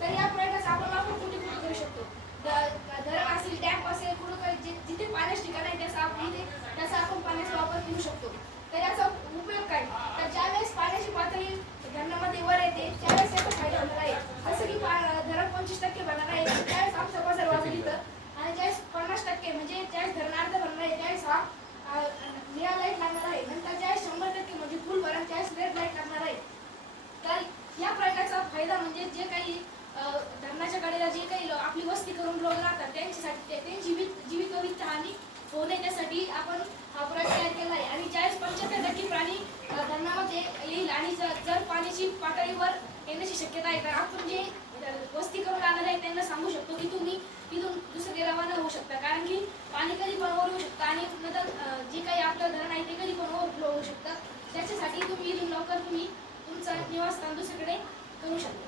तर या प्रयोगाचा आपण वापर कुठे कुठे करू शकतो. धरण असेल, डॅम असेल, कुठं जिथे पाण्याचे ठिकाण आहे त्याचा आपण पाण्याचा वापर करू शकतो. तर याचा उपयोग काय, तर ज्यावेळेस पाण्याची पातळी धरणामध्ये वर येते त्यावेळेस याचा फायदा होणार आहे. जसं की धरण 25% भरणार आहे त्यावेळेस आमचा बाजार वाजेल इथं, आणि ज्यावेळेस 50% म्हणजे ज्यावेळेस धरण अर्ध भरणार आहे त्यावेळेस हा निळा लाईट लागणार आहे. नंतर ज्यावेळेस 100% म्हणजे फुल भरण त्यावेळेस रेड लाईट लागणार आहे. तर या प्रकारचा फायदा म्हणजे जे काही धरणाच्या कडेला जे काही आपली वस्ती करून लोक राहतात त्यांच्यासाठी त्यांची जीवित हानी होऊ नये त्यासाठी आपण हा प्रयोग तयार केला आहे. आणि ज्यावेळेस 75% पाणी धरणामध्ये येईल आणि जर पाण्याची पातळीवर येण्याची शक्यता आहे तर आपण जे वस्ती करून राहणार आहे त्यांना सांगू शकतो की तुम्ही तिथून दुसरे रवाना होऊ शकता, कारण की पाणी कधी पण ओव्हर होऊ शकतं आणि नंतर जे काही आपलं धरण आहे ते कधी पण ओव्हरफ्लो होऊ शकतं. त्याच्यासाठी तुम्ही इथून लवकर तुमचं निवासस्थान दुसरीकडे करू शकता.